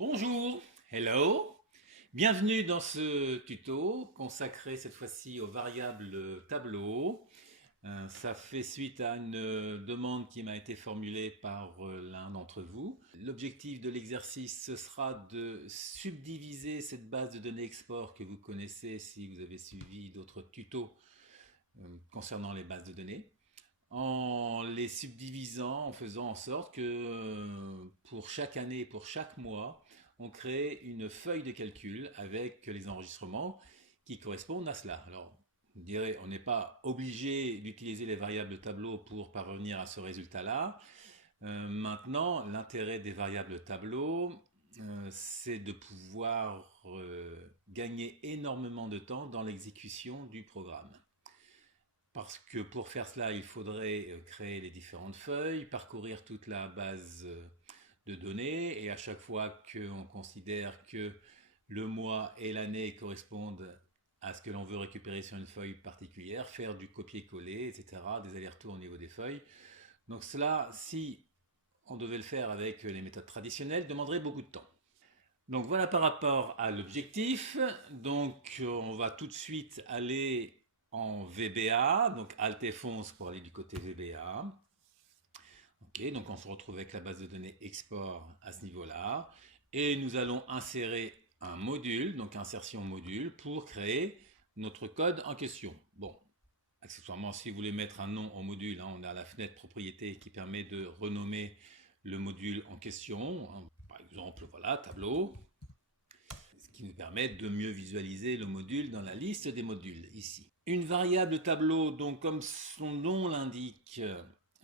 Bonjour, hello, bienvenue dans ce tuto consacré cette fois-ci aux variables tableau. Ça fait suite à une demande qui m'a été formulée par l'un d'entre vous. L'objectif de l'exercice, ce sera de subdiviser cette base de données export que vous connaissez si vous avez suivi d'autres tutos concernant les bases de données, en les subdivisant, en faisant en sorte que pour chaque année, pour chaque mois, on crée une feuille de calcul avec les enregistrements qui correspondent à cela. Alors, vous direz, on n'est pas obligé d'utiliser les variables tableau pour parvenir à ce résultat-là. Maintenant, l'intérêt des variables tableau, c'est de pouvoir gagner énormément de temps dans l'exécution du programme. Parce que pour faire cela, il faudrait créer les différentes feuilles, parcourir toute la base de données, et à chaque fois qu'on considère que le mois et l'année correspondent à ce que l'on veut récupérer sur une feuille particulière, faire du copier-coller, etc., des allers-retours au niveau des feuilles. Donc cela, si on devait le faire avec les méthodes traditionnelles, demanderait beaucoup de temps. Donc voilà par rapport à l'objectif. Donc on va tout de suite aller en VBA, donc Alt F11 pour aller du côté VBA. Ok, donc on se retrouve avec la base de données export à ce niveau-là. Et nous allons insérer un module, donc insertion module, pour créer notre code en question. Bon, accessoirement, si vous voulez mettre un nom au module, on a la fenêtre propriété qui permet de renommer le module en question. Par exemple, voilà, tableau, ce qui nous permet de mieux visualiser le module dans la liste des modules ici. Une variable tableau, donc comme son nom l'indique,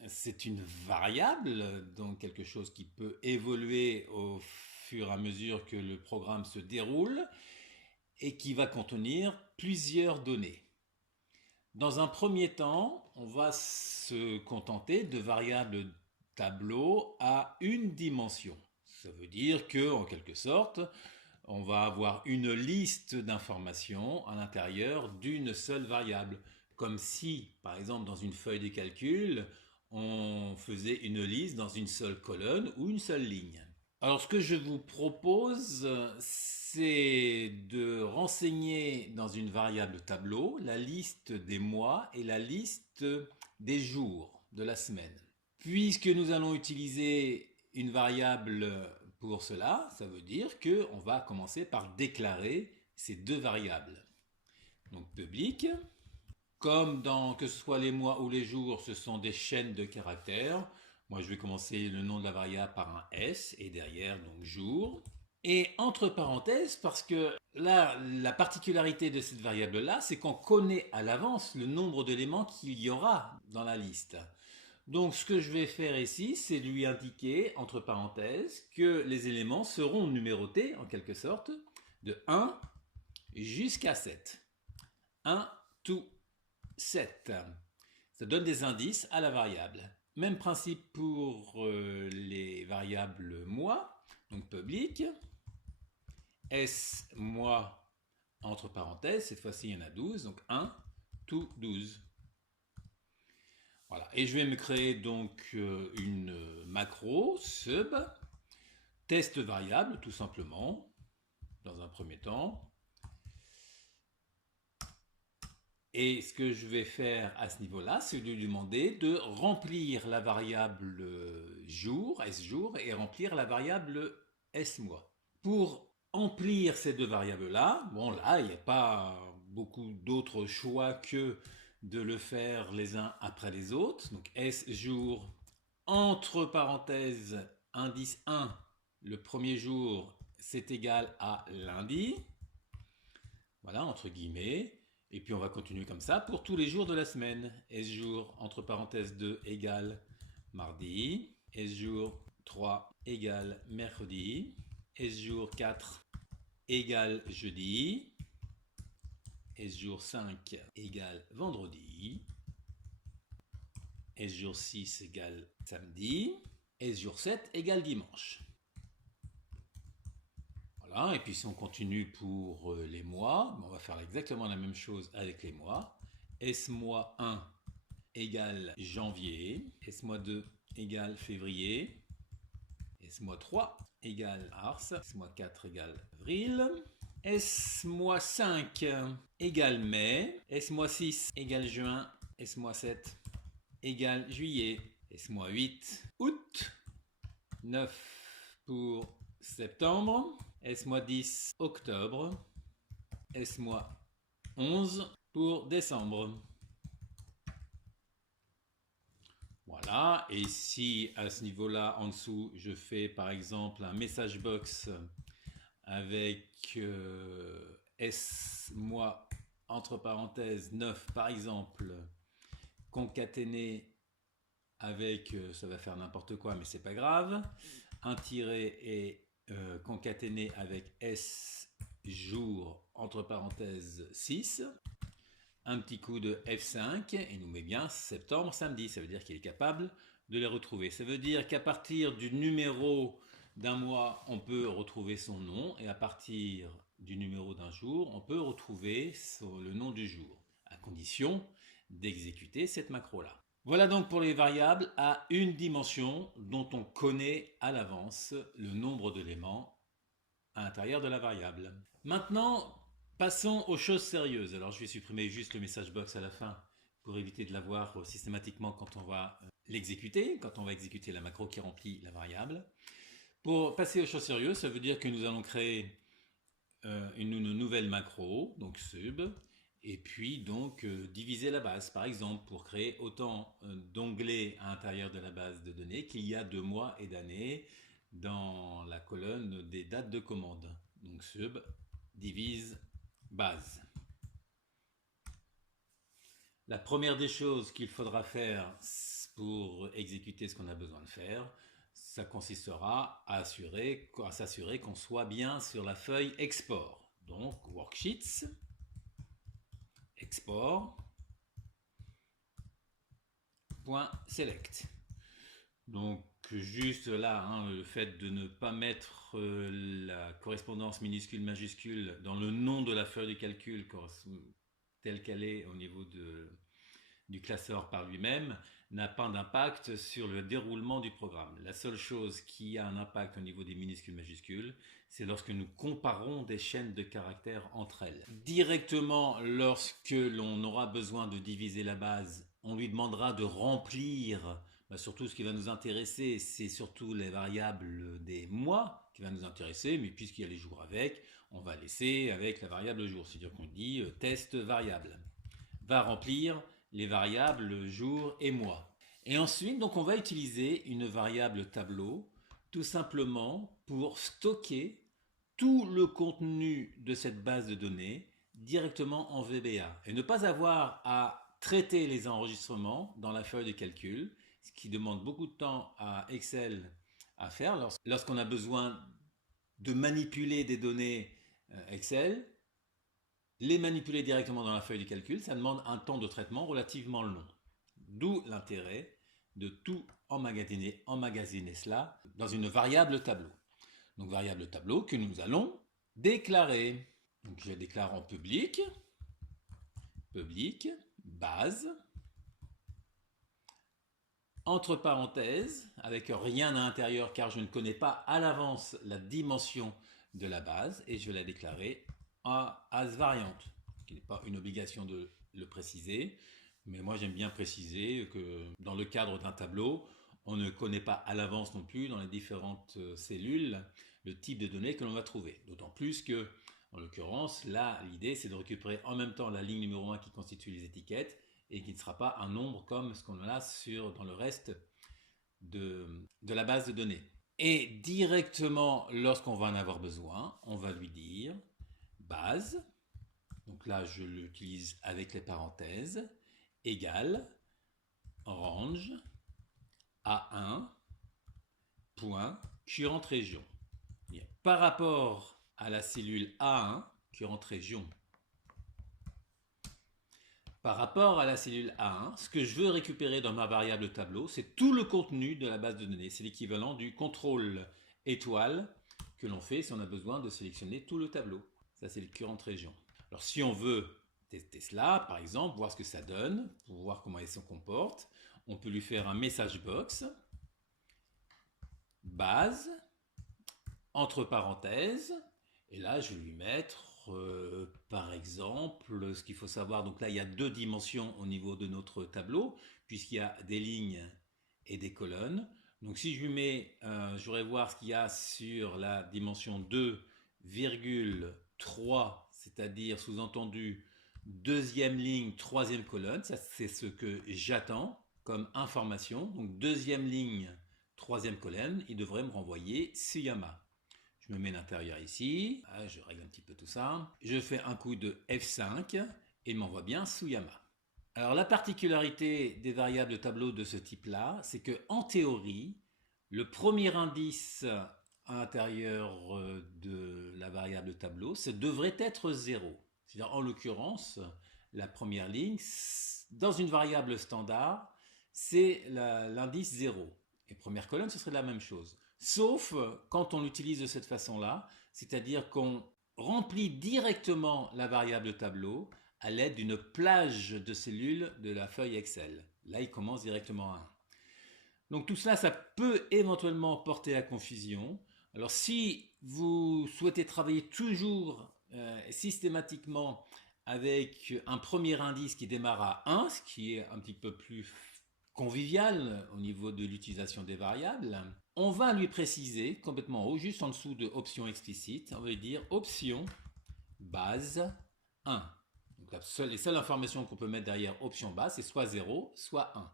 c'est une variable, donc quelque chose qui peut évoluer au fur et à mesure que le programme se déroule et qui va contenir plusieurs données. Dans un premier temps, on va se contenter de variables tableau à une dimension. Ça veut dire que, en quelque sorte, on va avoir une liste d'informations à l'intérieur d'une seule variable. Comme si, par exemple, dans une feuille de calcul, on faisait une liste dans une seule colonne ou une seule ligne. Alors ce que je vous propose, c'est de renseigner dans une variable tableau la liste des mois et la liste des jours de la semaine. Puisque nous allons utiliser une variable pour cela, ça veut dire qu'on va commencer par déclarer ces deux variables. Donc public, comme dans que ce soit les mois ou les jours, ce sont des chaînes de caractères. Moi, je vais commencer le nom de la variable par un S et derrière, donc jour. Et entre parenthèses, parce que là, la particularité de cette variable-là, c'est qu'on connaît à l'avance le nombre d'éléments qu'il y aura dans la liste. Donc, ce que je vais faire ici, c'est lui indiquer, entre parenthèses, que les éléments seront numérotés, en quelque sorte, de 1 jusqu'à 7. 1 to 7. Ça donne des indices à la variable. Même principe pour les variables mois, donc public, S mois entre parenthèses, cette fois-ci il y en a 12, donc 1 to 12. Voilà, et je vais me créer donc une macro sub test variable tout simplement dans un premier temps. Et ce que je vais faire à ce niveau-là, c'est de lui demander de remplir la variable jour, S jour, et remplir la variable S mois. Pour remplir ces deux variables-là, bon là, il n'y a pas beaucoup d'autres choix que de le faire les uns après les autres. Donc S jour, entre parenthèses, indice 1, le premier jour, c'est égal à lundi. Voilà, entre guillemets. Et puis on va continuer comme ça pour tous les jours de la semaine. S jour, entre parenthèses 2 égale mardi. S jour 3 égale mercredi. S jour 4 égale jeudi. S jour 5 égale vendredi. S jour 6 égale samedi. S jour 7 égale dimanche. Voilà, et puis si on continue pour les mois, on va faire exactement la même chose avec les mois. S mois 1 égale janvier. S mois 2 égale février. S mois 3 égale mars, S-4 égale avril, S-5 égale mai, S-6 égale juin, S-7 égale juillet, S-8 août, 9 pour septembre, S-10 octobre, S-11 pour décembre. Voilà, et si à ce niveau-là, en dessous, je fais par exemple un message box avec S mois entre parenthèses 9 par exemple, concaténé avec, ça va faire n'importe quoi mais c'est pas grave, un tiret et concaténé avec S jour entre parenthèses 6, un petit coup de F5 et nous met bien septembre samedi, ça veut dire qu'il est capable de les retrouver. Ça veut dire qu'à partir du numéro d'un mois, on peut retrouver son nom et à partir du numéro d'un jour, on peut retrouver le nom du jour, à condition d'exécuter cette macro-là. Voilà donc pour les variables à une dimension dont on connaît à l'avance le nombre d'éléments à l'intérieur de la variable. Maintenant, passons aux choses sérieuses. Alors je vais supprimer juste le message box à la fin pour éviter de l'avoir systématiquement quand on va l'exécuter, quand on va exécuter la macro qui remplit la variable. Pour passer aux choses sérieuses, ça veut dire que nous allons créer une nouvelle macro, donc sub, et puis donc diviser la base. Par exemple, pour créer autant d'onglets à l'intérieur de la base de données qu'il y a de mois et d'années dans la colonne des dates de commande. Donc sub divise base. La première des choses qu'il faudra faire pour exécuter ce qu'on a besoin de faire, ça consistera à s'assurer qu'on soit bien sur la feuille export. Donc worksheets, export, .select. Donc juste là, le fait de ne pas mettre la correspondance minuscule majuscule dans le nom de la feuille de calcul telle qu'elle est au niveau du classeur par lui-même n'a pas d'impact sur le déroulement du programme. La seule chose qui a un impact au niveau des minuscules majuscules, c'est lorsque nous comparons des chaînes de caractères entre elles. Directement, lorsque l'on aura besoin de diviser la base, on lui demandera de remplir, surtout ce qui va nous intéresser, c'est surtout les variables des mois qui va nous intéresser, mais puisqu'il y a les jours avec, on va laisser avec la variable jour, c'est-à-dire qu'on dit test variable, va remplir les variables jour et mois. Et ensuite, donc, on va utiliser une variable tableau tout simplement pour stocker tout le contenu de cette base de données directement en VBA et ne pas avoir à traiter les enregistrements dans la feuille de calcul, ce qui demande beaucoup de temps à Excel à faire lorsqu'on a besoin de manipuler des données Excel. Les manipuler directement dans la feuille de calcul, ça demande un temps de traitement relativement long. D'où l'intérêt de tout emmagasiner cela dans une variable tableau. Donc variable tableau que nous allons déclarer. Donc je déclare en public, base, entre parenthèses, avec rien à l'intérieur car je ne connais pas à l'avance la dimension de la base et je vais la déclarer as variante, qui n'est pas une obligation de le préciser, mais moi j'aime bien préciser que dans le cadre d'un tableau, on ne connaît pas à l'avance non plus dans les différentes cellules le type de données que l'on va trouver. D'autant plus que, en l'occurrence, là, l'idée c'est de récupérer en même temps la ligne numéro 1 qui constitue les étiquettes et qui ne sera pas un nombre comme ce qu'on a dans le reste de la base de données. Et directement, lorsqu'on va en avoir besoin, on va lui dire base, donc là je l'utilise avec les parenthèses, égale range A1 point current région. Par rapport à la cellule A1, current région, par rapport à la cellule A1, ce que je veux récupérer dans ma variable tableau, c'est tout le contenu de la base de données. C'est l'équivalent du contrôle étoile que l'on fait si on a besoin de sélectionner tout le tableau. Ça, c'est le current région. Alors, si on veut tester cela, par exemple, voir ce que ça donne, pour voir comment elle se comporte, on peut lui faire un message box, base, entre parenthèses, et là je vais lui mettre par exemple ce qu'il faut savoir. Donc là il y a 2 dimensions au niveau de notre tableau, puisqu'il y a des lignes et des colonnes. Donc si je lui mets, je voudrais voir ce qu'il y a sur la dimension 2,3, c'est-à-dire sous-entendu deuxième ligne, troisième colonne. Ça c'est ce que j'attends comme information. Donc deuxième ligne, troisième colonne, il devrait me renvoyer Suyama. Je me mets l'intérieur ici, je règle un petit peu tout ça. Je fais un coup de F5 et il m'envoie bien Suyama. Alors la particularité des variables de tableau de ce type-là, c'est que en théorie, le premier indice à l'intérieur de la variable de tableau, ça devrait être 0. C'est-à-dire en l'occurrence, la première ligne, dans une variable standard, c'est l'indice 0. Et première colonne, ce serait la même chose. Sauf quand on l'utilise de cette façon-là, c'est-à-dire qu'on remplit directement la variable de tableau à l'aide d'une plage de cellules de la feuille Excel. Là, il commence directement à 1. Donc tout cela, ça peut éventuellement porter à confusion. Alors si vous souhaitez travailler toujours systématiquement avec un premier indice qui démarre à 1, ce qui est un petit peu plus convivial au niveau de l'utilisation des variables, on va lui préciser complètement en haut, juste en dessous de option explicite, on va lui dire option base 1. Donc les seules informations qu'on peut mettre derrière option base, c'est soit 0, soit 1.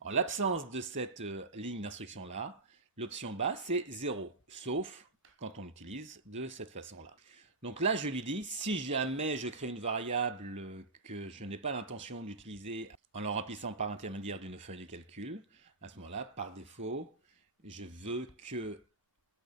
En l'absence de cette ligne d'instruction là, l'option base c'est 0, sauf quand on l'utilise de cette façon-là. Donc là, je lui dis, si jamais je crée une variable que je n'ai pas l'intention d'utiliser en la remplissant par l'intermédiaire d'une feuille de calcul, à ce moment-là, par défaut, je veux que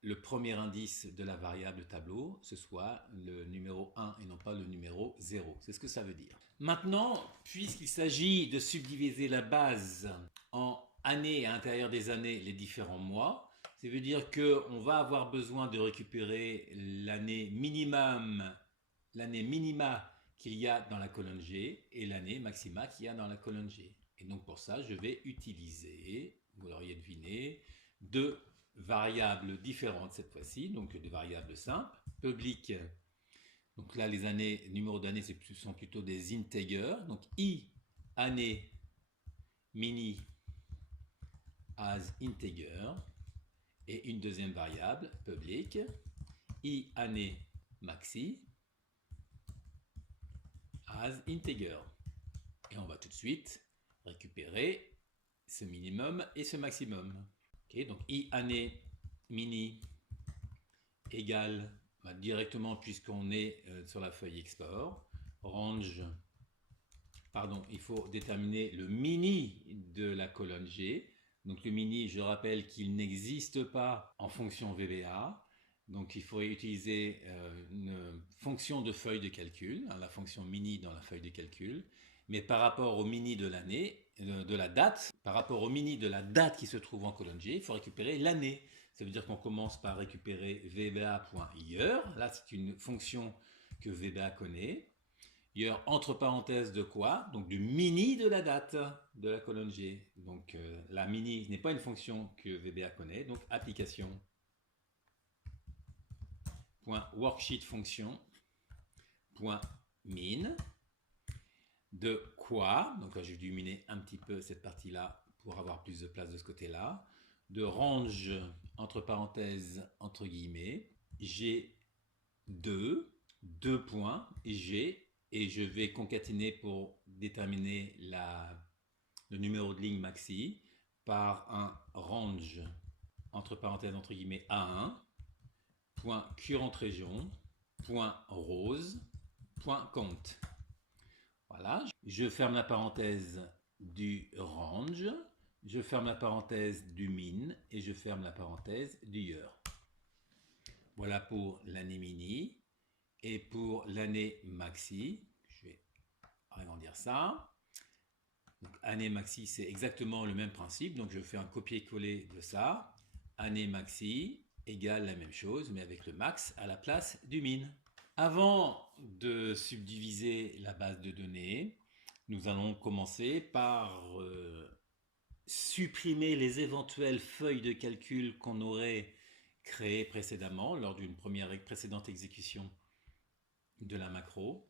le premier indice de la variable tableau, ce soit le numéro 1 et non pas le numéro 0. C'est ce que ça veut dire. Maintenant, puisqu'il s'agit de subdiviser la base en années à l'intérieur des années, les différents mois, ça veut dire qu'on va avoir besoin de récupérer l'année minima qu'il y a dans la colonne G et l'année maxima qu'il y a dans la colonne G. Et donc pour ça, je vais utiliser, vous l'auriez deviné, 2 variables différentes cette fois-ci, donc des variables simples, public. Donc là, les années, numéros d'année, sont plutôt des integers. Donc i année mini as integer et une deuxième variable public i année maxi as integer. Et on va tout de suite récupérer ce minimum et ce maximum. Okay, donc i année mini égale directement, puisqu'on est sur la feuille export, range, pardon, il faut déterminer le mini de la colonne G. Donc le mini, je rappelle qu'il n'existe pas en fonction VBA. Donc il faudrait utiliser une fonction de feuille de calcul, la fonction mini dans la feuille de calcul. Mais par rapport au mini de l'année, de la date, par rapport au mini de la date qui se trouve en colonne G, il faut récupérer l'année. Ça veut dire qu'on commence par récupérer VBA.year. Là, c'est une fonction que VBA connaît. Year entre parenthèses de quoi? Donc du mini de la date de la colonne G. Donc la mini n'est pas une fonction que VBA connaît. Donc application .worksheet fonction .min de quoi? Donc là, j'ai dû miner un petit peu cette partie-là pour avoir plus de place de ce côté-là. De range entre parenthèses entre guillemets G2 2 points G, et je vais concaténer pour déterminer le numéro de ligne maxi par un range entre parenthèses entre guillemets A1 point current région point rose point compte. Voilà, je ferme la parenthèse du range, je ferme la parenthèse du min et je ferme la parenthèse du year. Voilà pour l'année mini. Et pour l'année maxi, je vais agrandir ça. Donc année maxi, c'est exactement le même principe. Donc je fais un copier-coller de ça. Année maxi égale la même chose, mais avec le max à la place du min. Avant de subdiviser la base de données, nous allons commencer par supprimer les éventuelles feuilles de calcul qu'on aurait créé précédemment lors d'une précédente exécution de la macro.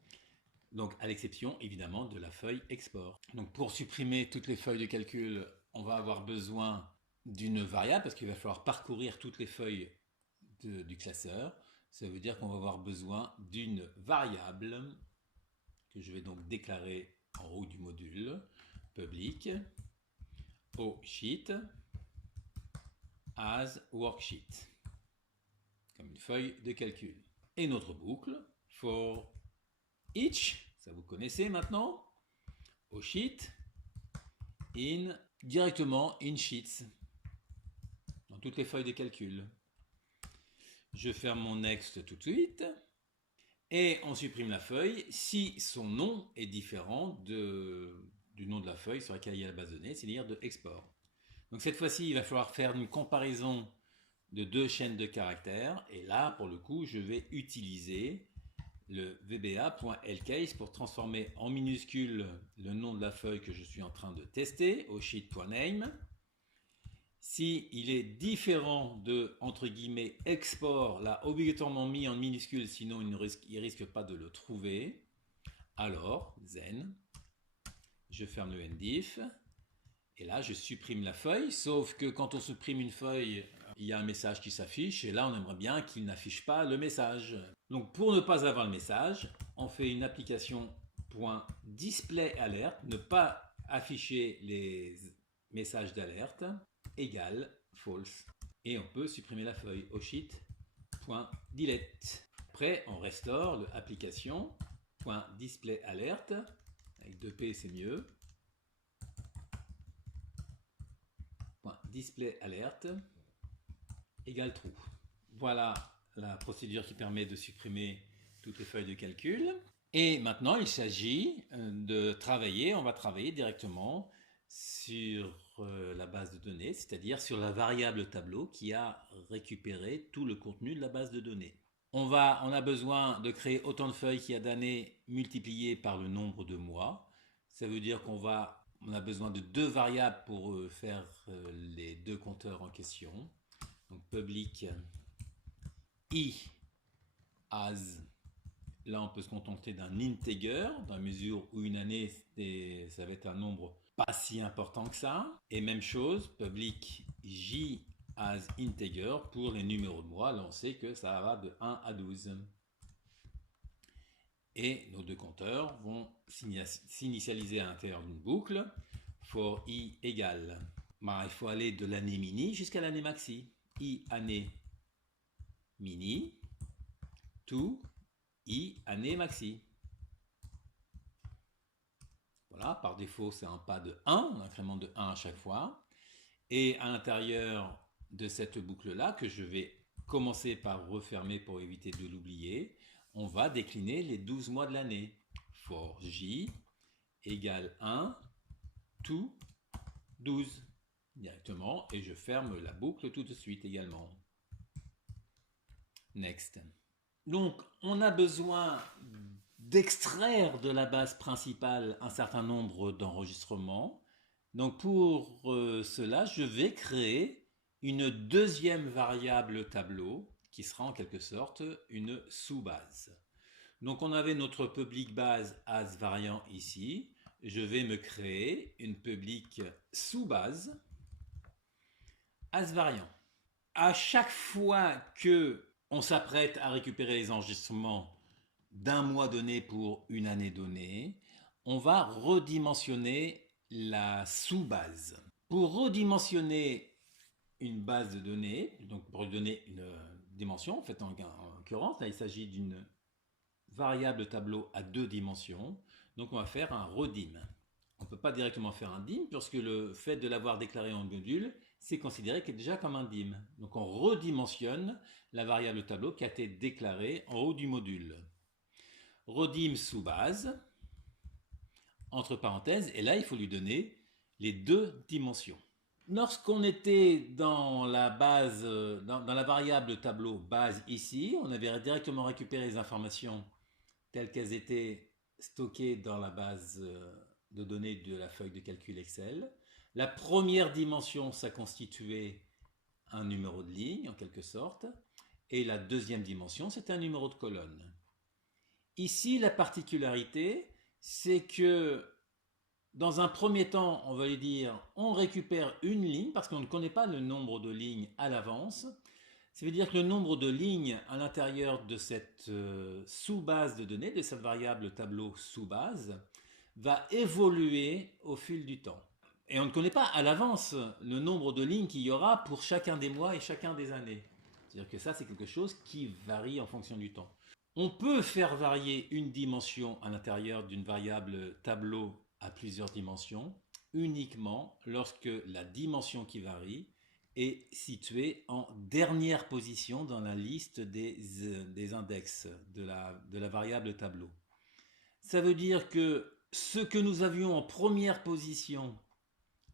Donc à l'exception évidemment de la feuille export. Donc pour supprimer toutes les feuilles de calcul, on va avoir besoin d'une variable parce qu'il va falloir parcourir toutes les feuilles du classeur. Ça veut dire qu'on va avoir besoin d'une variable que je vais donc déclarer en haut du module public au sheet as worksheet comme une feuille de calcul. Et notre boucle for each, ça vous connaissez maintenant, au sheet directement in sheets dans toutes les feuilles de calcul. Je ferme mon next tout de suite et on supprime la feuille si son nom est différent du nom de la feuille sur laquelle il y a la base de données, c'est-à-dire de export. Donc cette fois-ci, il va falloir faire une comparaison de deux chaînes de caractères et là, pour le coup, je vais utiliser le vba.lcase pour transformer en minuscule le nom de la feuille que je suis en train de tester au sheet.name. Si il est différent de, entre guillemets, export, là, obligatoirement mis en minuscule, sinon il risque pas de le trouver, alors, zen, je ferme le ndif, et là, je supprime la feuille, sauf que quand on supprime une feuille, il y a un message qui s'affiche, et là, on aimerait bien qu'il n'affiche pas le message. Donc, pour ne pas avoir le message, on fait une application .displayAlert, ne pas afficher les messages d'alerte, égale false. Et on peut supprimer la feuille au sheet.delete. Après, on restaure l'application.displayAlert, avec 2P c'est mieux, .displayAlert égale true. Voilà la procédure qui permet de supprimer toutes les feuilles de calcul. Et maintenant, il s'agit de travailler, on va travailler directement sur la base de données, c'est-à-dire sur la variable tableau qui a récupéré tout le contenu de la base de données. On a besoin de créer autant de feuilles qu'il y a d'années multipliées par le nombre de mois. Ça veut dire qu'on a besoin de deux variables pour faire les deux compteurs en question. Donc public i as, là on peut se contenter d'un integer dans la mesure où une année ça va être un nombre pas si important que ça. Et même chose, public j as integer pour les numéros de mois. Là on sait que ça va de 1 à 12. Et nos deux compteurs vont s'initialiser à l'intérieur d'une boucle for i égale. Il faut aller de l'année mini jusqu'à l'année maxi. I année mini to i année maxi. Voilà, par défaut c'est un pas de 1, on incrémente de 1 à chaque fois. Et à l'intérieur de cette boucle-là, que je vais commencer par refermer pour éviter de l'oublier, on va décliner les 12 mois de l'année. For j égale 1 to 12 directement, et je ferme la boucle tout de suite également. Next. Donc, on a besoin d'extraire de la base principale un certain nombre d'enregistrements. Donc, pour cela, je vais créer une deuxième variable tableau qui sera en quelque sorte une sous-base. Donc, on avait notre public base as variant ici. Je vais me créer une public sous-base as variant. À chaque fois que on s'apprête à récupérer les enregistrements d'un mois donné pour une année donnée, on va redimensionner la sous-base. Pour redimensionner une base de données, donc pour lui donner une dimension, en fait en l'occurrence, là il s'agit d'une variable tableau à deux dimensions, donc on va faire un redim. On ne peut pas directement faire un dim, puisque le fait de l'avoir déclaré en module, c'est considéré déjà comme un dim. Donc on redimensionne la variable tableau qui a été déclarée en haut du module. Redim sous base, entre parenthèses, et là il faut lui donner les deux dimensions. Lorsqu'on était dans la base, dans la variable tableau base ici, on avait directement récupéré les informations telles qu'elles étaient stockées dans la base de données de la feuille de calcul Excel. La première dimension, ça constituait un numéro de ligne en quelque sorte, et la deuxième dimension, c'est un numéro de colonne. Ici, la particularité, c'est que dans un premier temps, on va lui dire, on récupère une ligne, parce qu'on ne connaît pas le nombre de lignes à l'avance. Ça veut dire que le nombre de lignes à l'intérieur de cette sous-base de données, de cette variable tableau sous-base, va évoluer au fil du temps. Et on ne connaît pas à l'avance le nombre de lignes qu'il y aura pour chacun des mois et chacun des années. C'est-à-dire que ça, c'est quelque chose qui varie en fonction du temps. On peut faire varier une dimension à l'intérieur d'une variable tableau à plusieurs dimensions uniquement lorsque la dimension qui varie est située en dernière position dans la liste des index de la variable tableau. Ça veut dire que ce que nous avions en première position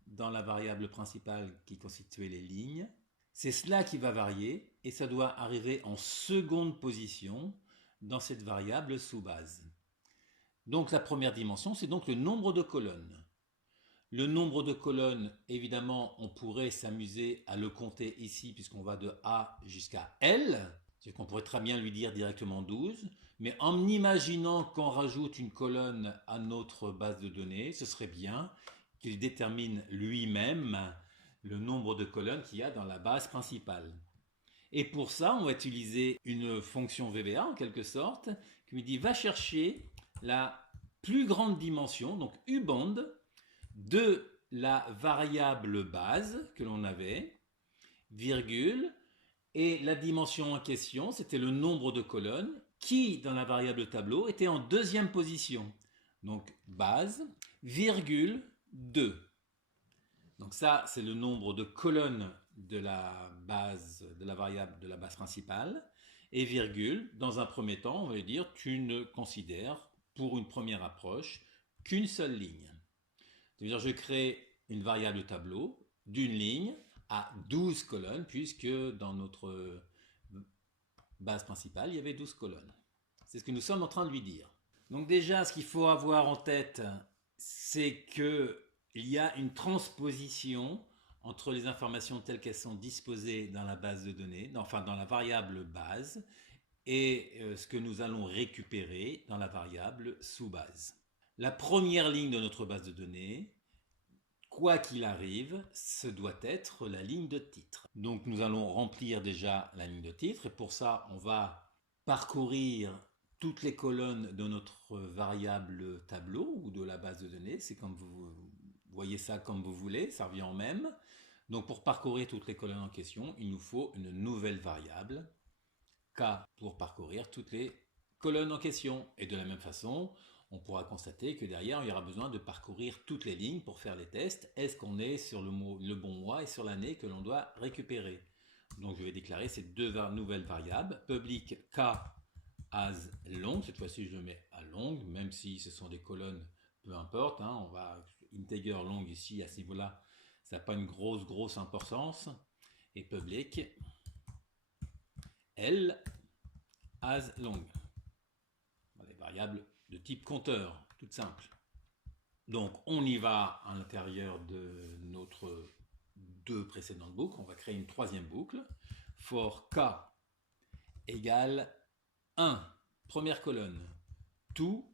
dans la variable principale qui constituait les lignes, c'est cela qui va varier et ça doit arriver en seconde position dans cette variable sous-base. Donc la première dimension, c'est donc le nombre de colonnes. Le nombre de colonnes, évidemment, on pourrait s'amuser à le compter ici puisqu'on va de A jusqu'à L. C'est qu'on pourrait très bien lui dire directement 12. Mais en imaginant qu'on rajoute une colonne à notre base de données, ce serait bien qu'il détermine lui-même le nombre de colonnes qu'il y a dans la base principale. Et pour ça, on va utiliser une fonction VBA en quelque sorte, qui lui dit va chercher la plus grande dimension, donc U-band, de la variable base que l'on avait, virgule, et la dimension en question, c'était le nombre de colonnes, qui, dans la variable tableau, était en deuxième position. Donc, base, virgule, 2. Donc ça, c'est le nombre de colonnes de la base, de la variable de la base principale. Et virgule, dans un premier temps, on va dire, tu ne considères, pour une première approche, qu'une seule ligne. C'est-à-dire, je crée une variable tableau d'une ligne à 12 colonnes, puisque dans notre base principale, il y avait 12 colonnes. C'est ce que nous sommes en train de lui dire. Donc déjà, ce qu'il faut avoir en tête, c'est qu'il y a une transposition entre les informations telles qu'elles sont disposées dans la base de données, enfin dans la variable base, et ce que nous allons récupérer dans la variable sous-base. La première ligne de notre base de données, quoi qu'il arrive, ce doit être la ligne de titre. Donc nous allons remplir déjà la ligne de titre, et pour ça, on va parcourir toutes les colonnes de notre variable tableau ou de la base de données. C'est comme vous voyez ça comme vous voulez, ça revient en même. Donc pour parcourir toutes les colonnes en question, il nous faut une nouvelle variable, K, pour parcourir toutes les colonnes en question. Et de la même façon, on pourra constater que derrière, il y aura besoin de parcourir toutes les lignes pour faire les tests. Est-ce qu'on est sur le bon mois et sur l'année que l'on doit récupérer? Donc je vais déclarer ces deux nouvelles variables. Public K as long, cette fois-ci je le mets à long, même si ce sont des colonnes, peu importe, hein, on va integer long ici à ce niveau-là, ça n'a pas une grosse importance. Et public L as long. Les variables de type compteur, toutes simples. Donc on y va à l'intérieur de notre deux précédentes boucles. On va créer une troisième boucle. For k égale 1, première colonne. To,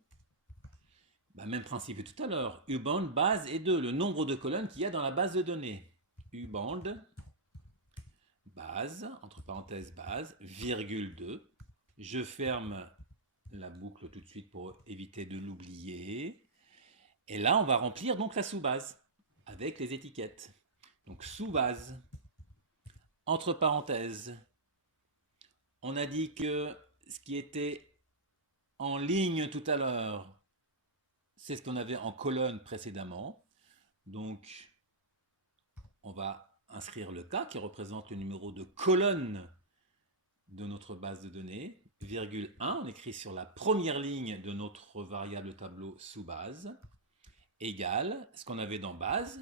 même principe que tout à l'heure. Uband, base et 2, le nombre de colonnes qu'il y a dans la base de données. Uband, base, entre parenthèses base, virgule 2. Je ferme la boucle tout de suite pour éviter de l'oublier. Et là, on va remplir donc la sous-base avec les étiquettes. Donc sous-base, entre parenthèses, on a dit que ce qui était en ligne tout à l'heure, c'est ce qu'on avait en colonne précédemment. Donc, on va inscrire le K qui représente le numéro de colonne de notre base de données. Virgule 1, on écrit sur la première ligne de notre variable tableau sous base, égale ce qu'on avait dans base,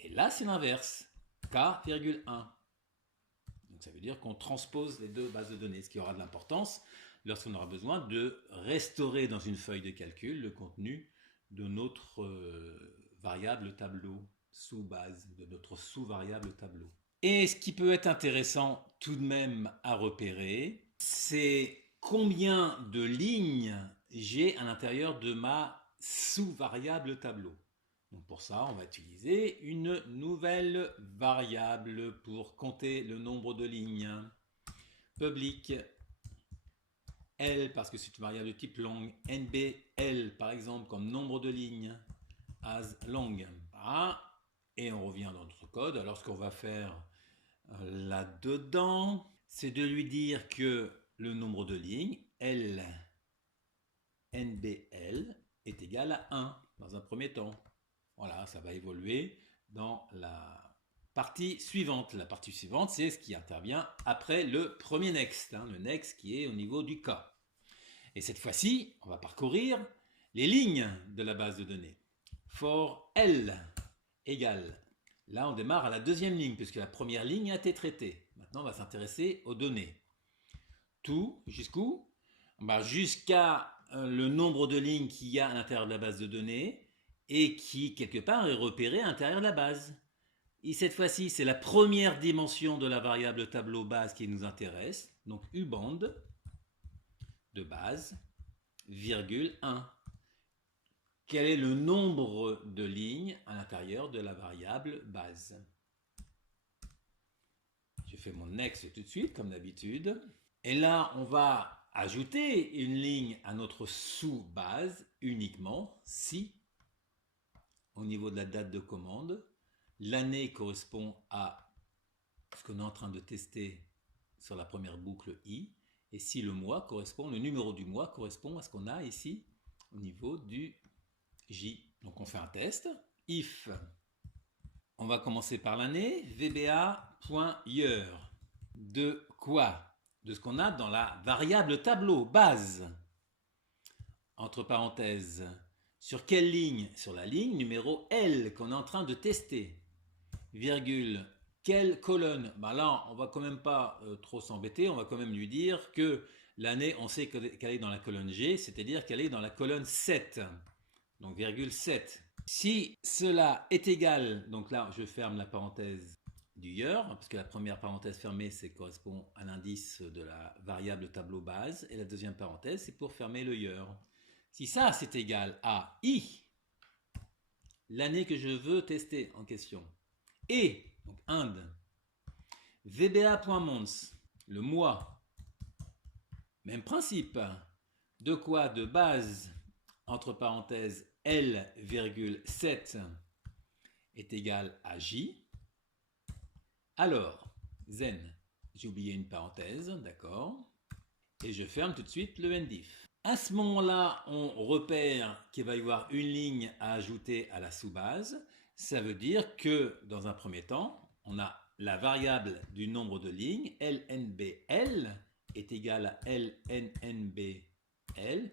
et là c'est l'inverse, K, 1. Donc ça veut dire qu'on transpose les deux bases de données, ce qui aura de l'importance lorsqu'on aura besoin de restaurer dans une feuille de calcul le contenu de notre variable tableau sous base, de notre sous-variable tableau. Et ce qui peut être intéressant tout de même à repérer, c'est combien de lignes j'ai à l'intérieur de ma sous-variable tableau. Donc pour ça, on va utiliser une nouvelle variable pour compter le nombre de lignes. Public L parce que c'est une variable de type long, NBL par exemple comme nombre de lignes, as long. Voilà. Et on revient dans notre code. Alors ce qu'on va faire là-dedans, c'est de lui dire que le nombre de lignes, L, NBL, est égal à 1 dans un premier temps. Voilà, ça va évoluer dans la partie suivante. La partie suivante, c'est ce qui intervient après le premier next, le next qui est au niveau du cas. Et cette fois-ci, on va parcourir les lignes de la base de données. For L égale, là on démarre à la deuxième ligne puisque la première ligne a été traitée. Maintenant on va s'intéresser aux données. Tout, jusqu'où? Jusqu'à le nombre de lignes qu'il y a à l'intérieur de la base de données et qui quelque part est repéré à l'intérieur de la base. Et cette fois-ci, c'est la première dimension de la variable tableau base qui nous intéresse. Donc uband de base, virgule 1. Quel est le nombre de lignes à l'intérieur de la variable base? Je fais mon next tout de suite, comme d'habitude. Et là, on va ajouter une ligne à notre sous-base uniquement si, au niveau de la date de commande, l'année correspond à ce qu'on est en train de tester sur la première boucle i, et si le mois correspond, le numéro du mois correspond à ce qu'on a ici au niveau du j. Donc on fait un test. If, on va commencer par l'année, vba.year. De quoi? De ce qu'on a dans la variable tableau base. Entre parenthèses, sur quelle ligne? Sur la ligne numéro L qu'on est en train de tester. Virgule, quelle colonne? Là, on va quand même pas trop s'embêter, on va quand même lui dire que l'année, on sait qu'elle est dans la colonne G, c'est-à-dire qu'elle est dans la colonne 7. Donc, virgule 7. Si cela est égal, donc là, je ferme la parenthèse du year, parce que la première parenthèse fermée, ça correspond à l'indice de la variable tableau base, et la deuxième parenthèse, c'est pour fermer le year. Si ça, c'est égal à i, l'année que je veux tester en question, et, donc Inde, vba.months, le mois, même principe, de quoi? De base, entre parenthèses, L,7 est égal à J. Alors, zen, j'ai oublié une parenthèse, d'accord, et je ferme tout de suite le ndif. À ce moment-là, on repère qu'il va y avoir une ligne à ajouter à la sous-base. Ça veut dire que, dans un premier temps, on a la variable du nombre de lignes, LNBL, est égal à LNNBL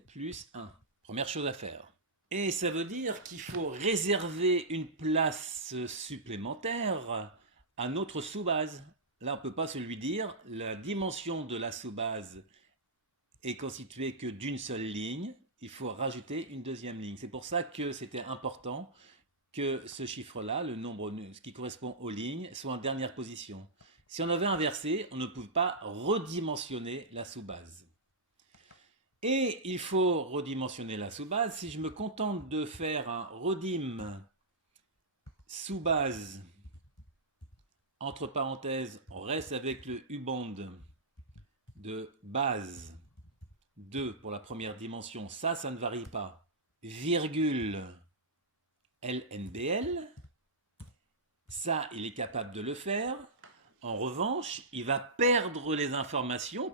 plus 1. Première chose à faire. Et ça veut dire qu'il faut réserver une place supplémentaire à notre sous-base. Là, on ne peut pas se lui dire, la dimension de la sous-base est constituée que d'une seule ligne, il faut rajouter une deuxième ligne. C'est pour ça que c'était important que ce chiffre-là, le nombre, ce qui correspond aux lignes, soit en dernière position. Si on avait inversé, on ne pouvait pas redimensionner la sous-base. Et il faut redimensionner la sous-base. Si je me contente de faire un redim sous-base, entre parenthèses, on reste avec le uband de base 2 pour la première dimension, ça ne varie pas, virgule LNBL, ça il est capable de le faire. En revanche, il va perdre les informations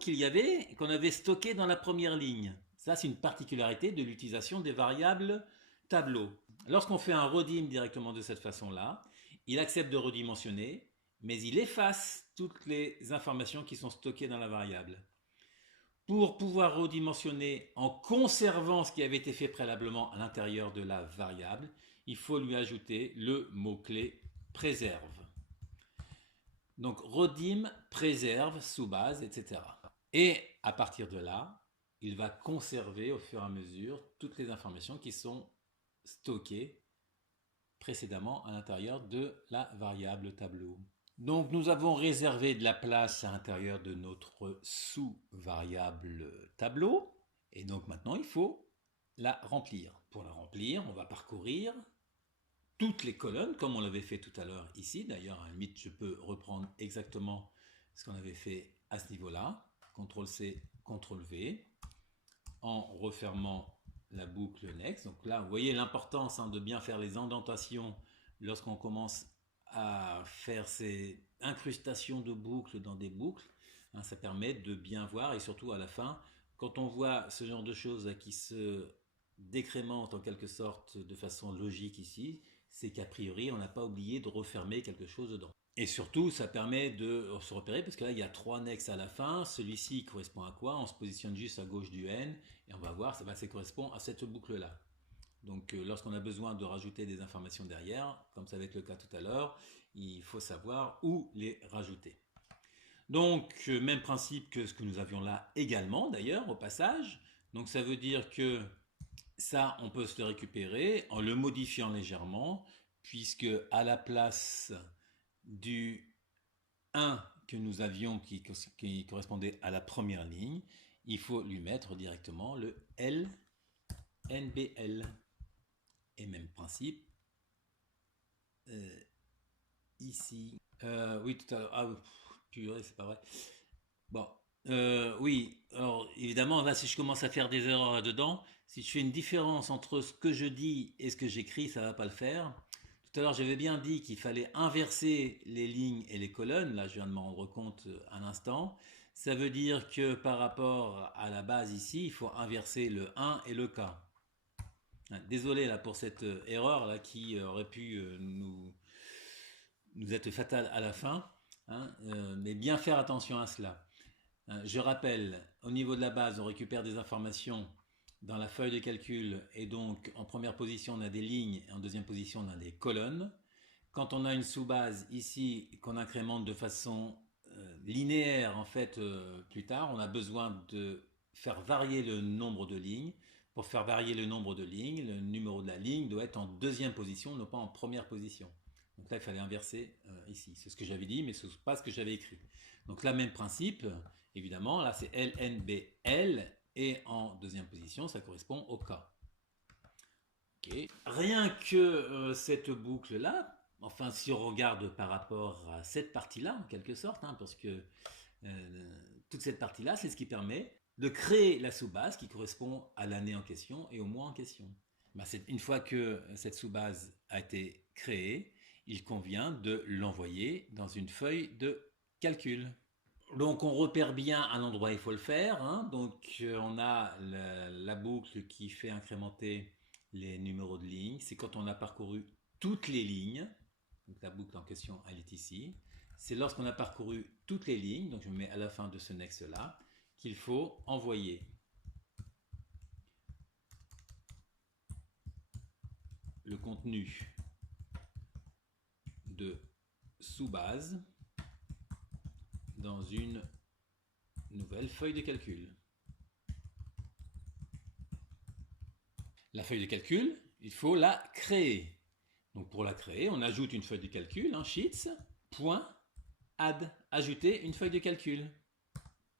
qu'on avait stockées dans la première ligne. Ça, c'est une particularité de l'utilisation des variables tableau. Lorsqu'on fait un redim directement de cette façon-là, il accepte de redimensionner, mais il efface toutes les informations qui sont stockées dans la variable. Pour pouvoir redimensionner en conservant ce qui avait été fait préalablement à l'intérieur de la variable, il faut lui ajouter le mot-clé préserve. Donc redim, préserve, sous-base, etc. Et à partir de là, il va conserver au fur et à mesure toutes les informations qui sont stockées précédemment à l'intérieur de la variable tableau. Donc nous avons réservé de la place à l'intérieur de notre sous-variable tableau. Et donc maintenant il faut la remplir. Pour la remplir, on va parcourir toutes les colonnes comme on l'avait fait tout à l'heure ici. D'ailleurs, à la limite, je peux reprendre exactement ce qu'on avait fait à ce niveau-là. CTRL-C, CTRL-V, en refermant la boucle next. Donc là, vous voyez l'importance de bien faire les indentations lorsqu'on commence à faire ces incrustations de boucles dans des boucles. Ça permet de bien voir et surtout à la fin, quand on voit ce genre de choses qui se décrémentent en quelque sorte de façon logique ici, c'est qu'a priori on n'a pas oublié de refermer quelque chose dedans. Et surtout, ça permet de se repérer parce que là, il y a 3 next à la fin. Celui-ci correspond à quoi? On se positionne juste à gauche du N et on va voir, ça correspond à cette boucle-là. Donc, lorsqu'on a besoin de rajouter des informations derrière, comme ça va être le cas tout à l'heure, il faut savoir où les rajouter. Donc, même principe que ce que nous avions là également, d'ailleurs, au passage. Donc, ça veut dire que ça, on peut se le récupérer en le modifiant légèrement, puisque à la place du 1 que nous avions qui correspondait à la première ligne, il faut lui mettre directement le LNBL. Et même principe ici. Oui, tout à l'heure. Ah, purée, c'est pas vrai. Bon, oui, alors évidemment, là, si je commence à faire des erreurs là-dedans, si je fais une différence entre ce que je dis et ce que j'écris, ça va pas le faire. Tout à l'heure, j'avais bien dit qu'il fallait inverser les lignes et les colonnes. Là, je viens de m'en rendre compte un instant. Ça veut dire que par rapport à la base ici, il faut inverser le 1 et le K. Désolé là pour cette erreur là qui aurait pu nous être fatale à la fin, mais bien faire attention à cela. Je rappelle, au niveau de la base, on récupère des informations dans la feuille de calcul et donc en première position on a des lignes et en deuxième position on a des colonnes. Quand on a une sous-base ici qu'on incrémente de façon linéaire en fait plus tard, on a besoin de faire varier le nombre de lignes. Pour faire varier le nombre de lignes, le numéro de la ligne doit être en deuxième position, non pas en première position. Donc là, il fallait inverser ici. C'est ce que j'avais dit, mais ce n'est pas ce que j'avais écrit. Donc là, même principe, évidemment, là c'est LNBL et en deuxième position, ça correspond au K. Okay. Rien que cette boucle-là, enfin si on regarde par rapport à cette partie-là, en quelque sorte, parce que toute cette partie-là, c'est ce qui permet de créer la sous-base qui correspond à l'année en question et au mois en question. Une fois que cette sous-base a été créée, il convient de l'envoyer dans une feuille de calcul. Donc on repère bien à l'endroit où il faut le faire. Donc on a la boucle qui fait incrémenter les numéros de ligne. C'est quand on a parcouru toutes les lignes. Donc la boucle en question, elle est ici. C'est lorsqu'on a parcouru toutes les lignes, donc je me mets à la fin de ce next là, qu'il faut envoyer le contenu de sous-base dans une nouvelle feuille de calcul. La feuille de calcul, il faut la créer. Donc pour la créer, on ajoute une feuille de calcul, sheets, point, add, ajouter une feuille de calcul.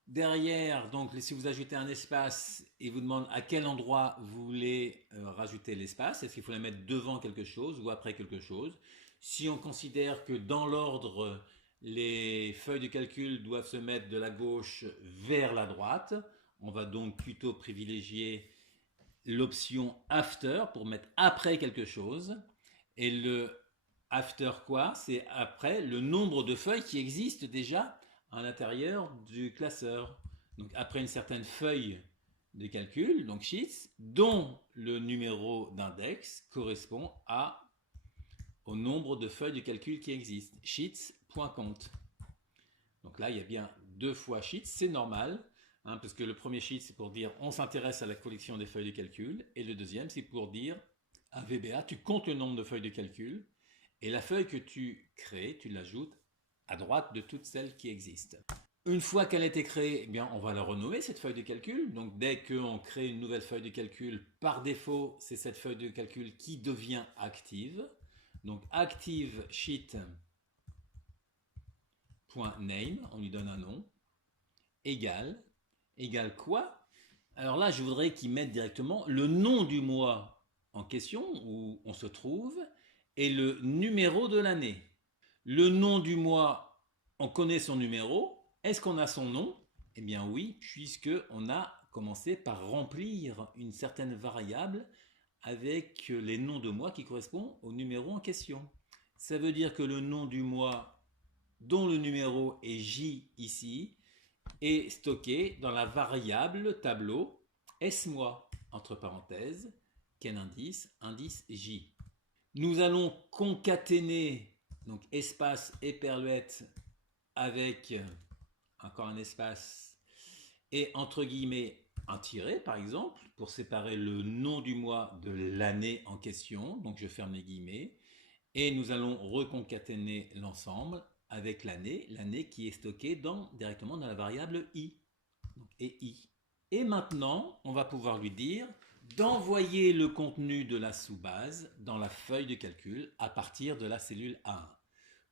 Derrière, donc si vous ajoutez un espace, il vous demande à quel endroit vous voulez rajouter l'espace. Est-ce qu'il faut la mettre devant quelque chose ou après quelque chose? Si on considère que dans l'ordre, les feuilles de calcul doivent se mettre de la gauche vers la droite, on va donc plutôt privilégier l'option after pour mettre après quelque chose. Et le after quoi? C'est après le nombre de feuilles qui existent déjà à l'intérieur du classeur. Donc après une certaine feuille de calcul, donc sheets, dont le numéro d'index correspond au nombre de feuilles de calcul qui existent. Sheets.compte. Donc là, il y a bien 2 fois sheets, c'est normal, parce que le premier sheet, c'est pour dire on s'intéresse à la collection des feuilles de calcul, et le deuxième, c'est pour dire à VBA, tu comptes le nombre de feuilles de calcul, et la feuille que tu crées, tu l'ajoutes à droite de toutes celles qui existent. Une fois qu'elle a été créée, eh bien, on va la renommer cette feuille de calcul. Donc dès qu'on crée une nouvelle feuille de calcul, par défaut, c'est cette feuille de calcul qui devient active. Donc active sheet .name, on lui donne un nom, égale quoi? Alors là, je voudrais qu'il mette directement le nom du mois en question, où on se trouve, et le numéro de l'année. Le nom du mois, on connaît son numéro. Est-ce qu'on a son nom? Eh bien oui, puisque on a commencé par remplir une certaine variable avec les noms de mois qui correspondent au numéro en question. Ça veut dire que le nom du mois, dont le numéro est J ici, est stocké dans la variable tableau S-mois, entre parenthèses, quel indice? Indice J. Nous allons concaténer donc espace éperluette avec encore un espace et entre guillemets un tiret par exemple pour séparer le nom du mois de l'année en question. Donc je ferme les guillemets et nous allons reconcaténer l'ensemble avec l'année qui est stockée directement dans la variable i. Donc, et i. Et maintenant, on va pouvoir lui dire d'envoyer le contenu de la sous-base dans la feuille de calcul à partir de la cellule A1.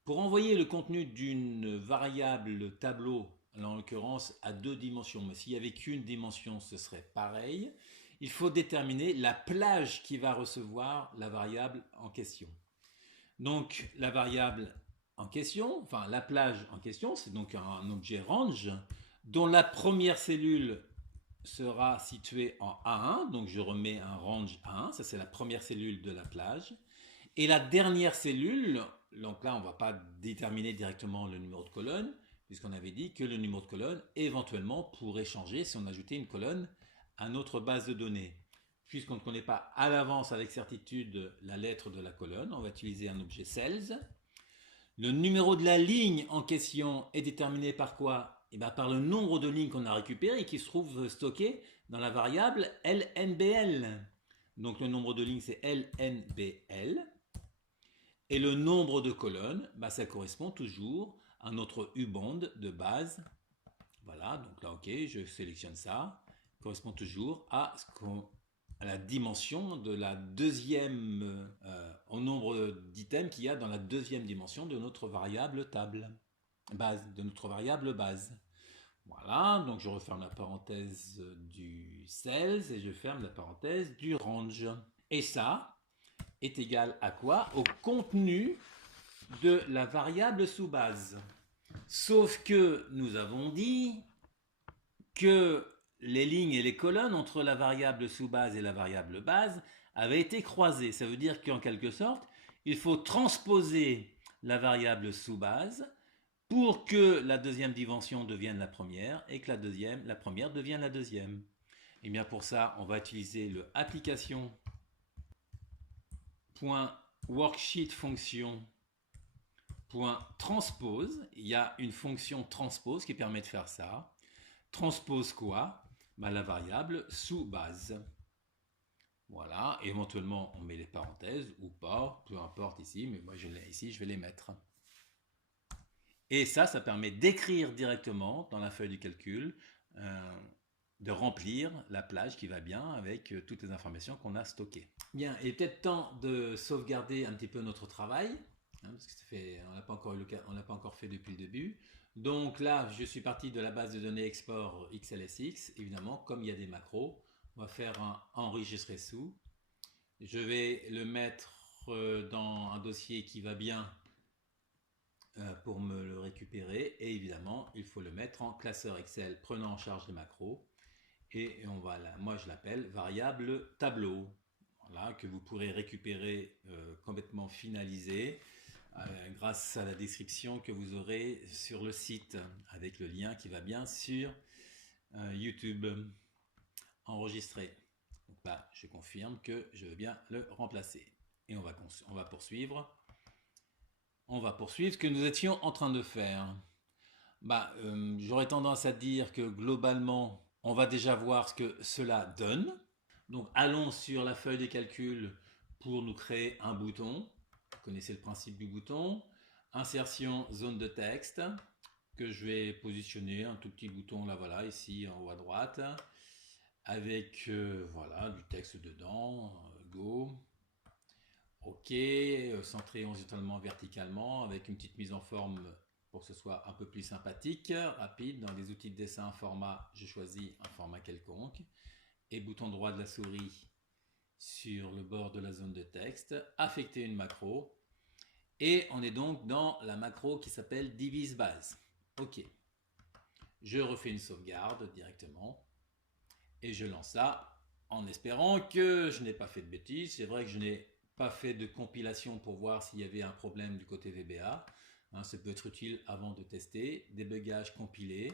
Pour envoyer le contenu d'une variable tableau, en l'occurrence à 2 dimensions, mais s'il n'y avait qu'une dimension, ce serait pareil, il faut déterminer la plage qui va recevoir la variable en question. Donc la variable en question, enfin la plage en question, c'est donc un objet range dont la première cellule sera située en A1, donc je remets un range A1, ça c'est la première cellule de la plage. Et la dernière cellule, donc là on ne va pas déterminer directement le numéro de colonne, puisqu'on avait dit que le numéro de colonne éventuellement pourrait changer si on ajoutait une colonne à notre base de données. Puisqu'on ne connaît pas à l'avance avec certitude la lettre de la colonne, on va utiliser un objet cells. Le numéro de la ligne en question est déterminé par quoi? Eh bien, par le nombre de lignes qu'on a récupérées et qui se trouve stocké dans la variable LNBL. Donc le nombre de lignes c'est LNBL. Et le nombre de colonnes, bah, ça correspond toujours à notre U-bond de base. Voilà, donc là, ok, je sélectionne ça. Correspond toujours à la dimension de la deuxième, au nombre d'items qu'il y a dans la deuxième dimension de notre variable base. Voilà, donc je referme la parenthèse du cells et je ferme la parenthèse du range. Et ça est égal à quoi? Au contenu de la variable sous base. Sauf que nous avons dit que les lignes et les colonnes entre la variable sous base et la variable base avaient été croisées. Ça veut dire qu'en quelque sorte, il faut transposer la variable sous base pour que la deuxième dimension devienne la première et que la première devienne la deuxième. Et bien pour ça, on va utiliser le application.worksheet fonction.transpose. Il y a une fonction transpose qui permet de faire ça. Transpose quoi? Ben, la variable sous base. Voilà, et éventuellement on met les parenthèses ou pas, peu importe ici, mais moi je l'ai ici, je vais les mettre. Et ça permet d'écrire directement dans la feuille du calcul, de remplir la plage qui va bien avec toutes les informations qu'on a stockées. Bien, il est peut-être temps de sauvegarder un petit peu notre travail, hein, parce que on l'a pas encore fait depuis le début. Donc là, je suis parti de la base de données export XLSX. Évidemment, comme il y a des macros, on va faire un enregistrer sous. Je vais le mettre dans un dossier qui va bien pour me le récupérer. Et évidemment, il faut le mettre en classeur Excel prenant en charge les macros. Et moi, je l'appelle variable tableau. Voilà, que vous pourrez récupérer complètement finalisé grâce à la description que vous aurez sur le site avec le lien qui va bien sur YouTube enregistré. Donc là, je confirme que je veux bien le remplacer. Et on va poursuivre. On va poursuivre ce que nous étions en train de faire. J'aurais tendance à dire que globalement, on va déjà voir ce que cela donne. Donc allons sur la feuille de calcul pour nous créer un bouton. Vous connaissez le principe du bouton. Insertion zone de texte que je vais positionner, un tout petit bouton là, voilà, ici en haut à droite, avec voilà, du texte dedans, go. Ok, centré horizontalement, verticalement, avec une petite mise en forme pour que ce soit un peu plus sympathique, rapide. Dans les outils de dessin format, je choisis un format quelconque. Et bouton droit de la souris sur le bord de la zone de texte, affecter une macro. Et on est donc dans la macro qui s'appelle divise base. Ok. Je refais une sauvegarde directement. Et je lance ça en espérant que je n'ai pas fait de bêtises. C'est vrai que je n'ai pas fait de compilation pour voir s'il y avait un problème du côté VBA. Ça peut être utile avant de tester. Débugage compilé.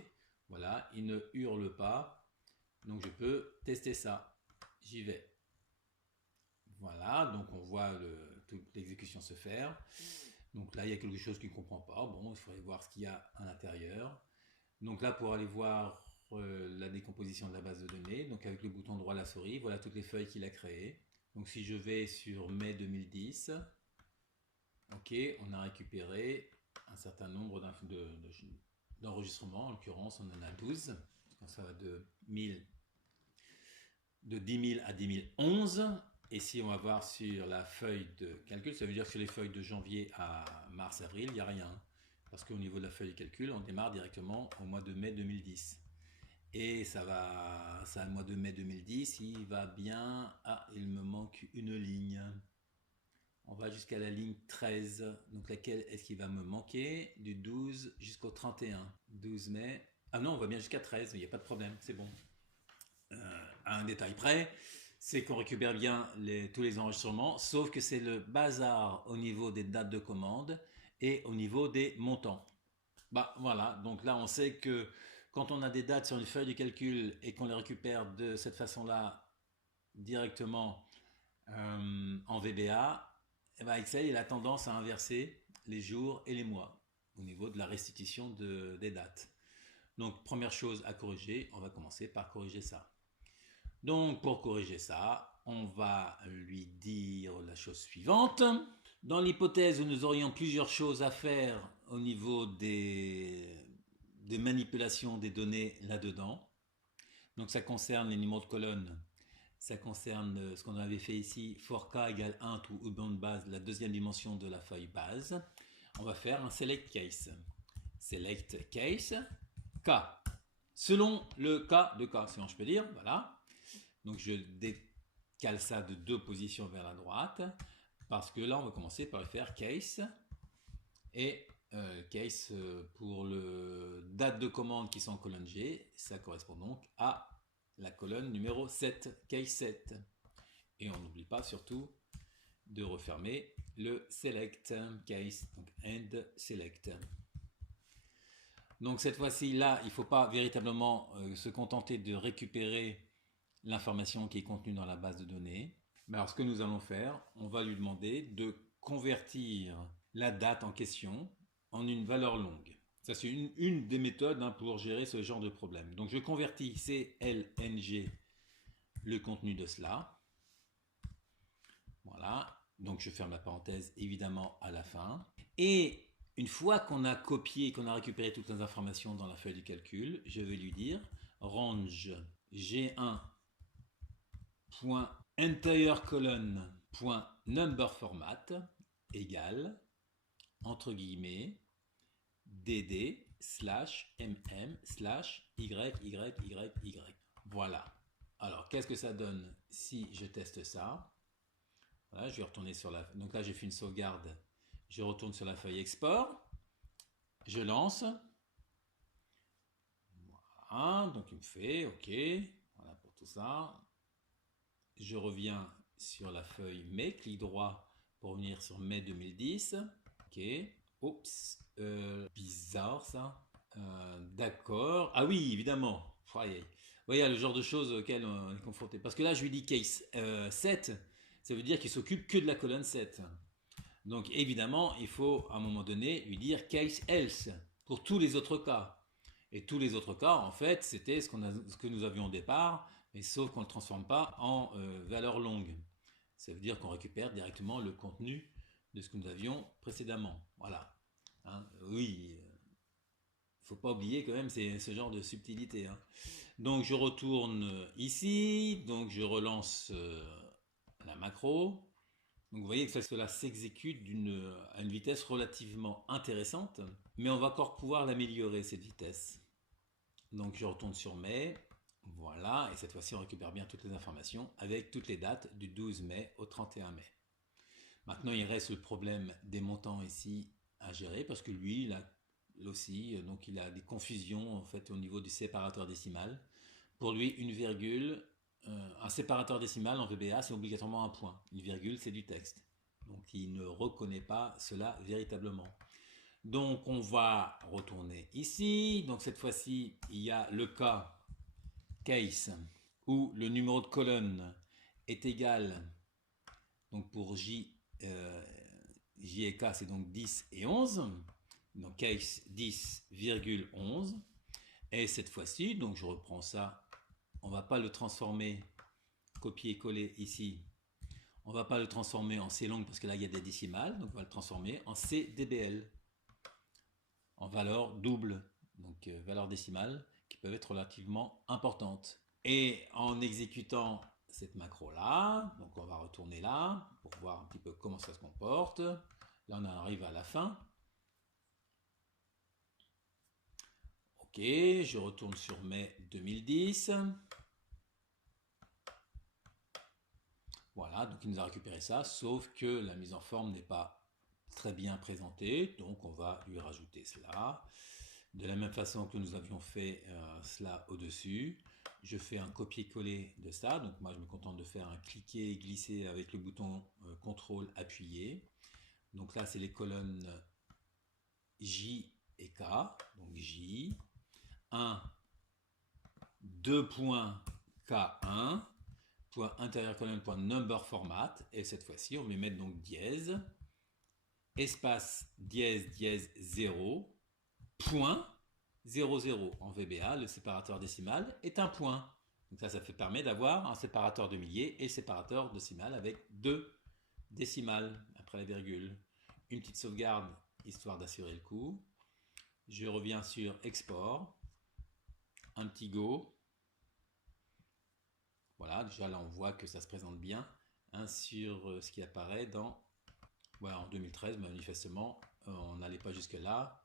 Voilà, il ne hurle pas. Donc je peux tester ça. J'y vais. Voilà, donc on voit toute l'exécution se faire. Donc là, il y a quelque chose qui ne comprend pas. Bon, il faudrait voir ce qu'il y a à l'intérieur. Donc là, pour aller voir la décomposition de la base de données, donc avec le bouton droit de la souris, voilà toutes les feuilles qu'il a créées. Donc si je vais sur mai 2010, ok, on a récupéré un certain nombre d'enregistrements. En l'occurrence, on en a 12. Donc ça va de 10 000 à 10 011. Et si on va voir sur la feuille de calcul, ça veut dire que sur les feuilles de janvier à mars-avril, il n'y a rien. Parce qu'au niveau de la feuille de calcul, on démarre directement au mois de mai 2010. Et ça, le mois de mai 2010, il va bien. Ah, il me manque une ligne. On va jusqu'à la ligne 13. Donc laquelle est-ce qu'il va me manquer? Du 12 jusqu'au 31. 12 mai. Ah non, on va bien jusqu'à 13, il n'y a pas de problème, c'est bon. À un détail près, c'est qu'on récupère bien tous les enregistrements, sauf que c'est le bazar au niveau des dates de commande et au niveau des montants. Bah voilà, donc là on sait que quand on a des dates sur une feuille de calcul et qu'on les récupère de cette façon-là directement en VBA, eh ben Excel il a tendance à inverser les jours et les mois au niveau de la restitution des dates. Donc première chose à corriger, on va commencer par corriger ça. Donc pour corriger ça, on va lui dire la chose suivante. Dans l'hypothèse où nous aurions plusieurs choses à faire au niveau des manipulations des données là-dedans, donc ça concerne les numéros de colonne, ça concerne ce qu'on avait fait ici, for k égale 1 to bound base, la deuxième dimension de la feuille base, on va faire un select case. Select case, k, selon le cas de k, si je peux dire, voilà. Donc je décale ça de 2 positions vers la droite, parce que là on va commencer par faire case, et case pour le date de commande qui sont en colonne G, ça correspond donc à la colonne numéro 7, case 7. Et on n'oublie pas surtout de refermer le select case, donc end select. Donc cette fois-ci, là, il ne faut pas véritablement se contenter de récupérer l'information qui est contenue dans la base de données. Mais alors ce que nous allons faire, on va lui demander de convertir la date en question en une valeur longue. Ça c'est une des méthodes pour gérer ce genre de problème. Donc je convertis CLNG, le contenu de cela. Voilà, donc je ferme la parenthèse évidemment à la fin. Et une fois qu'on a copié, qu'on a récupéré toutes les informations dans la feuille de calcul, je vais lui dire range G1.entire colonne.number format égale entre guillemets dd /mm /yyyy. Voilà. Alors qu'est-ce que ça donne si je teste ça? Voilà, je vais retourner sur la... Donc là j'ai fait une sauvegarde. Je retourne sur la feuille export. Je lance. Voilà, donc il me fait OK. Voilà pour tout ça. Je reviens sur la feuille mai, clic droit pour revenir sur mai 2010. OK. Oups, bizarre ça. D'accord. Ah oui, évidemment. Vous voyez le genre de choses auxquelles on est confronté. Parce que là, je lui dis case 7, ça veut dire qu'il s'occupe que de la colonne 7. Donc évidemment, il faut à un moment donné lui dire case else pour tous les autres cas. Et tous les autres cas, en fait, c'était ce que nous avions au départ, mais sauf qu'on ne le transforme pas en valeur longue. Ça veut dire qu'on récupère directement le contenu de ce que nous avions précédemment. Voilà. Hein, oui, il ne faut pas oublier quand même ce genre de subtilité. Hein. Donc je retourne ici, donc je relance la macro. Donc vous voyez que cela s'exécute à une vitesse relativement intéressante, mais on va encore pouvoir l'améliorer cette vitesse. Donc je retourne sur mai, voilà, et cette fois-ci on récupère bien toutes les informations avec toutes les dates du 12 mai au 31 mai. Maintenant il reste le problème des montants ici à gérer parce que lui il a aussi donc il a des confusions en fait au niveau du séparateur décimal. Pour lui une virgule, un séparateur décimal en VBA c'est obligatoirement un point, une virgule c'est du texte. Donc il ne reconnaît pas cela véritablement. Donc on va retourner ici. Donc cette fois-ci, il y a le cas case où le numéro de colonne est égal, donc pour J, J et K, c'est donc 10 et 11. Donc case 10,11. Et cette fois-ci, donc je reprends ça, on ne va pas le transformer, copier-coller ici. On ne va pas le transformer en C long parce que là il y a des décimales, donc on va le transformer en CDBL. En valeur double, donc valeur décimale, qui peuvent être relativement importantes. Et en exécutant cette macro-là, donc on va retourner là, pour voir un petit peu comment ça se comporte. Là on arrive à la fin. Ok, je retourne sur mai 2010. Voilà, donc il nous a récupéré ça, sauf que la mise en forme n'est pas très bien présentée, donc on va lui rajouter cela. De la même façon que nous avions fait cela au-dessus, je fais un copier-coller de ça. Donc moi je me contente de faire un cliquer et glisser avec le bouton CTRL appuyé. Donc là c'est les colonnes J et K. Donc J, 1, 2 points K1, point intérieur colonne, point number format. Et cette fois-ci on va mettre donc dièse, espace dièse dièse 0, point 00 en VBA, le séparateur décimal est un point. Donc ça permet d'avoir un séparateur de milliers et séparateur décimal avec deux décimales après la virgule. Une petite sauvegarde histoire d'assurer le coup. Je reviens sur export, un petit go. Voilà, déjà là on voit que ça se présente bien hein, sur ce qui apparaît dans... Voilà, en 2013, manifestement, on n'allait pas jusque là.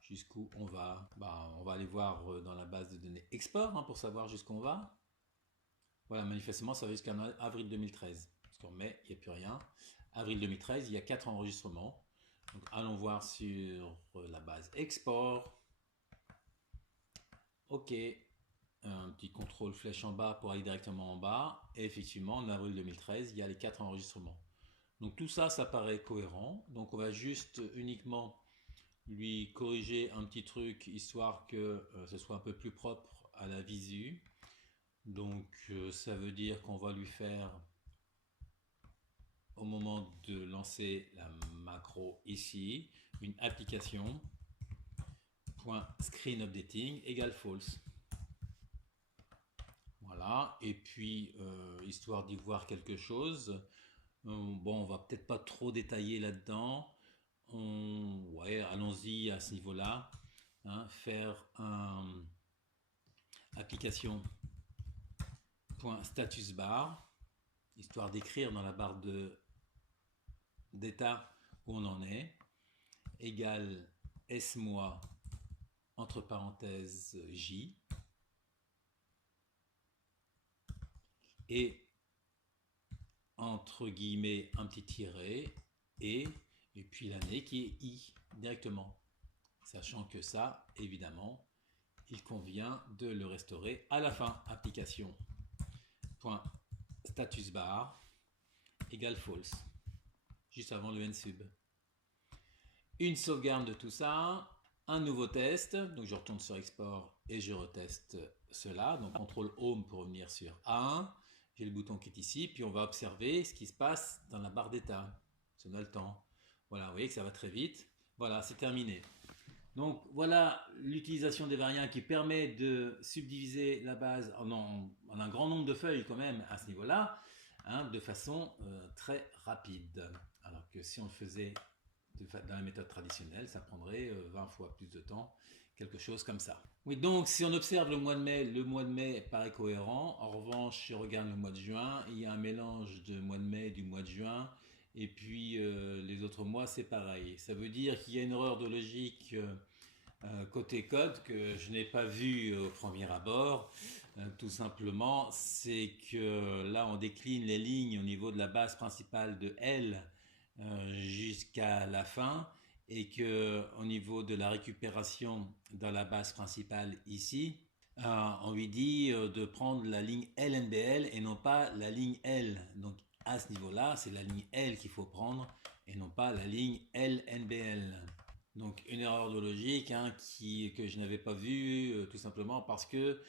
Jusqu'où on va, on va aller voir dans la base de données export hein, pour savoir jusqu'où on va. Voilà, manifestement ça va jusqu'à avril 2013. Parce qu'en mai, il n'y a plus rien. Avril 2013, il y a 4 enregistrements. Donc allons voir sur la base export. Ok, un petit contrôle flèche en bas pour aller directement en bas. Et effectivement, en avril 2013, il y a les 4 enregistrements. Donc tout ça, ça paraît cohérent. Donc on va juste uniquement lui corriger un petit truc histoire que ce soit un peu plus propre à la visu. Donc ça veut dire qu'on va lui faire au moment de lancer la macro ici une application .screen updating égale false. Voilà, et puis histoire d'y voir quelque chose, bon on va peut-être pas trop détailler là-dedans. Ouais, allons-y à ce niveau-là. Hein, faire un application .status bar, histoire d'écrire dans la barre d'état où on en est, égale S-moi entre parenthèses J, et entre guillemets un petit tiret, et puis l'année qui est I directement. Sachant que ça, évidemment, il convient de le restaurer à la fin. Application .status bar égale false, juste avant le nsub. Une sauvegarde de tout ça, un nouveau test, donc je retourne sur export et je reteste cela, donc CTRL HOME pour revenir sur A1, j'ai le bouton qui est ici, puis on va observer ce qui se passe dans la barre d'état, ça donne le temps. Voilà, vous voyez que ça va très vite. Voilà, c'est terminé. Donc voilà l'utilisation des variants qui permet de subdiviser la base en un grand nombre de feuilles quand même à ce niveau-là, hein, de façon très rapide. Alors que si on le faisait dans la méthode traditionnelle, ça prendrait 20 fois plus de temps, quelque chose comme ça. Oui, donc si on observe le mois de mai paraît cohérent. En revanche, si on regarde le mois de juin, il y a un mélange de mois de mai et du mois de juin. et puis les autres mois c'est pareil. Ça veut dire qu'il y a une erreur de logique côté code que je n'ai pas vu au premier abord. Tout simplement, c'est que là on décline les lignes au niveau de la base principale de L jusqu'à la fin, et que au niveau de la récupération dans la base principale ici, on lui dit de prendre la ligne LNBL et non pas la ligne L. Donc à ce niveau-là, c'est la ligne L qu'il faut prendre et non pas la ligne LNBL. Donc une erreur de logique que je n'avais pas vue tout simplement parce que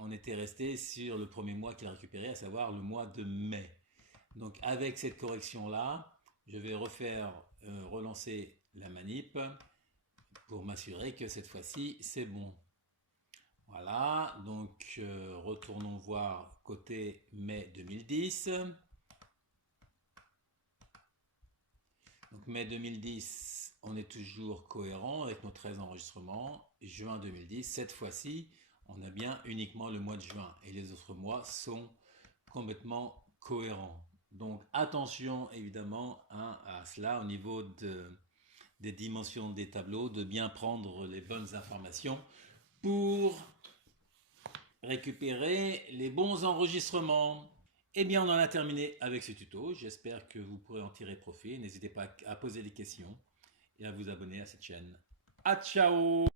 on était resté sur le premier mois qu'il a récupéré, à savoir le mois de mai. Donc avec cette correction-là, je vais relancer la manip pour m'assurer que cette fois-ci c'est bon. Voilà, donc retournons voir côté mai 2010. Donc mai 2010, on est toujours cohérent avec nos 13 enregistrements. Juin 2010, cette fois-ci, on a bien uniquement le mois de juin et les autres mois sont complètement cohérents. Donc attention évidemment à cela au niveau des dimensions des tableaux, de bien prendre les bonnes informations pour récupérer les bons enregistrements. Eh bien, on en a terminé avec ce tuto. J'espère que vous pourrez en tirer profit. N'hésitez pas à poser des questions et à vous abonner à cette chaîne. À ciao!